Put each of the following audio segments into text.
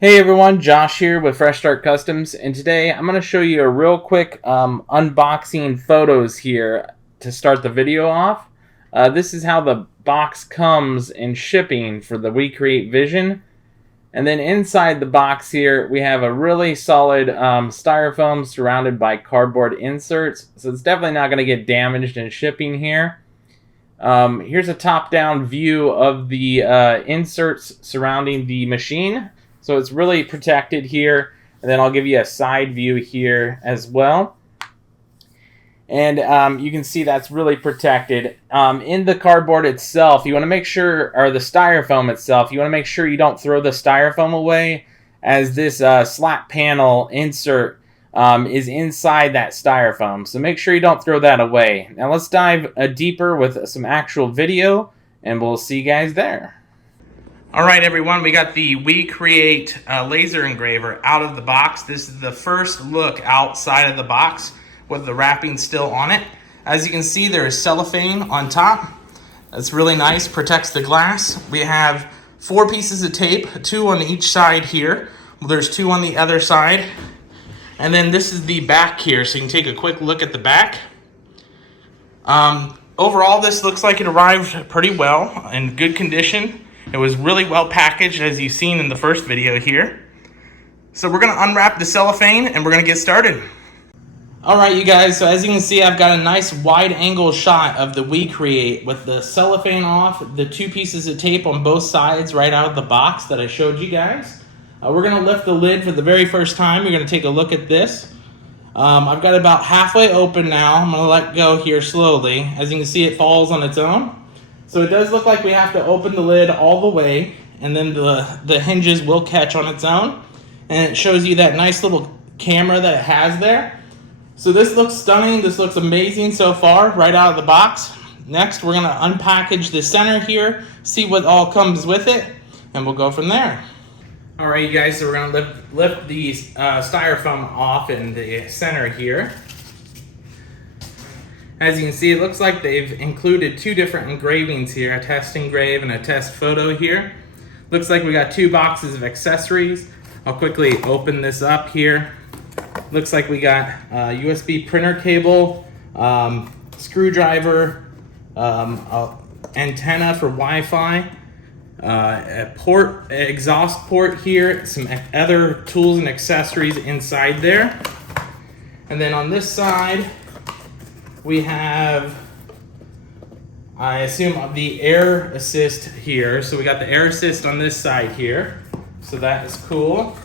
Hey everyone, Josh here with Fresh Start Customs, and today I'm going to show you a real quick unboxing photos here to start the video off. This is how the box comes in shipping for the WeCreat Vision. And then inside the box here, we have a really solid styrofoam surrounded by cardboard inserts. So it's definitely not going to get damaged in shipping here. Here's a top-down view of the inserts surrounding the machine. So it's really protected here. And then I'll give you a side view here as well. And you can see that's really protected. In the cardboard itself, you want to make sure, or the styrofoam itself, you want to make sure you don't throw the styrofoam away, as this slat panel insert is inside that styrofoam. So make sure you don't throw that away. Now let's dive deeper with some actual video, and we'll see you guys there. Alright everyone, we got the WeCreat Laser Engraver out of the box. This is the first look outside of the box with the wrapping still on it. As you can see, there is cellophane on top. That's really nice, protects the glass. We have 4 pieces of tape, 2 on each side here. Well, there's 2 on the other side. And then this is the back here, so you can take a quick look at the back. Overall, this looks like it arrived pretty well, in good condition. It was really well packaged, as you've seen in the first video here. So we're going to unwrap the cellophane and we're going to get started. Alright you guys, so as you can see, I've got a nice wide angle shot of the WeCreat with the cellophane off, the 2 pieces of tape on both sides right out of the box that I showed you guys. We're going to lift the lid for the very first time. You're going to take a look at this. I've got it about halfway open now. I'm going to let go here slowly. As you can see, it falls on its own. So it does look like we have to open the lid all the way, and then the hinges will catch on its own. And it shows you that nice little camera that it has there. So this looks stunning. This looks amazing so far, right out of the box. Next, we're going to unpackage the center here, see what all comes with it, and we'll go from there. All right, you guys, so we're going to lift the styrofoam off in the center here. As you can see, it looks like they've included 2 different engravings here, a test engrave and a test photo here. Looks like we got 2 boxes of accessories. I'll quickly open this up here. Looks like we got a USB printer cable, screwdriver, antenna for Wi-Fi, a port, exhaust port here, some other tools and accessories inside there. And then on this side, we have, I assume, the air assist here. So we got the air assist on this side here. So that is cool.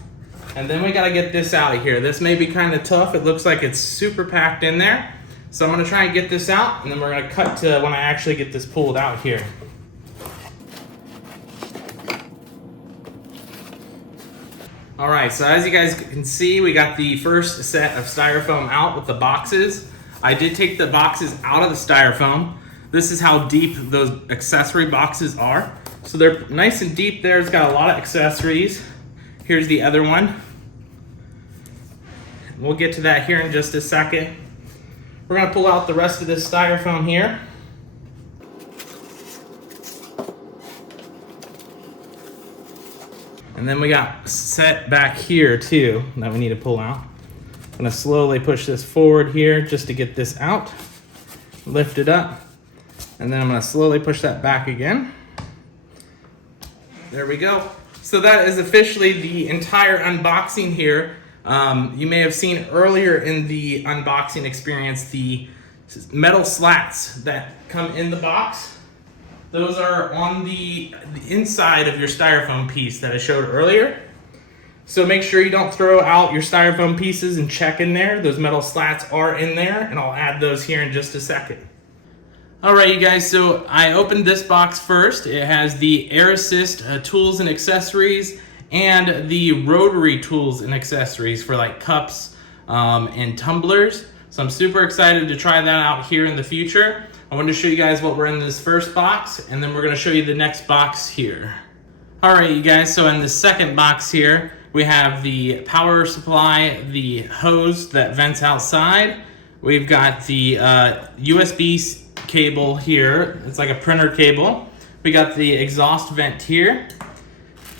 And then we got to get this out of here. This may be kind of tough. It looks like it's super packed in there. So I'm going to try and get this out, and then we're going to cut to when I actually get this pulled out here. Alright, so as you guys can see, we got the first set of styrofoam out with the boxes. I did take the boxes out of the styrofoam. This is how deep those accessory boxes are. So they're nice and deep there. It's got a lot of accessories. Here's the other one. We'll get to that here in just a second. We're going to pull out the rest of this styrofoam here. And then we got set back here too that we need to pull out. I'm going to slowly push this forward here just to get this out. Lift it up. And then I'm going to slowly push that back again. There we go. So that is officially the entire unboxing here. You may have seen earlier in the unboxing experience the metal slats that come in the box. Those are on the inside of your styrofoam piece that I showed earlier. So make sure you don't throw out your styrofoam pieces and check in there. Those metal slats are in there, and I'll add those here in just a second. Alright you guys, so I opened this box first. It has the air assist tools and accessories and the rotary tools and accessories for like cups and tumblers. So I'm super excited to try that out here in the future. I wanted to show you guys what we're in this first box, and then we're going to show you the next box here. Alright you guys, so in the second box here, we have the power supply, the hose that vents outside. We've got the USB cable here. It's like a printer cable. We got the exhaust vent here.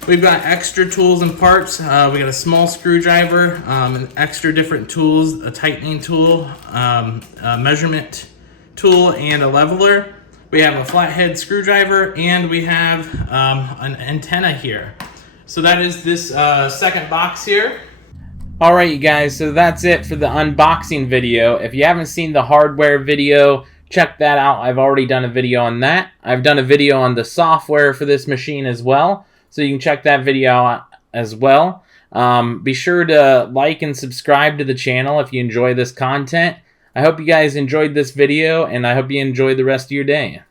We've got extra tools and parts. We got a small screwdriver, and extra different tools, a tightening tool, a measurement tool, and a leveler. We have a flathead screwdriver, and we have an antenna here. So that is this second box here. Alright you guys, so that's it for the unboxing video. If you haven't seen the hardware video, check that out. I've already done a video on that. I've done a video on the software for this machine as well, so you can check that video out as well. Be sure to like and subscribe to the channel if you enjoy this content. I hope you guys enjoyed this video, and I hope you enjoy the rest of your day.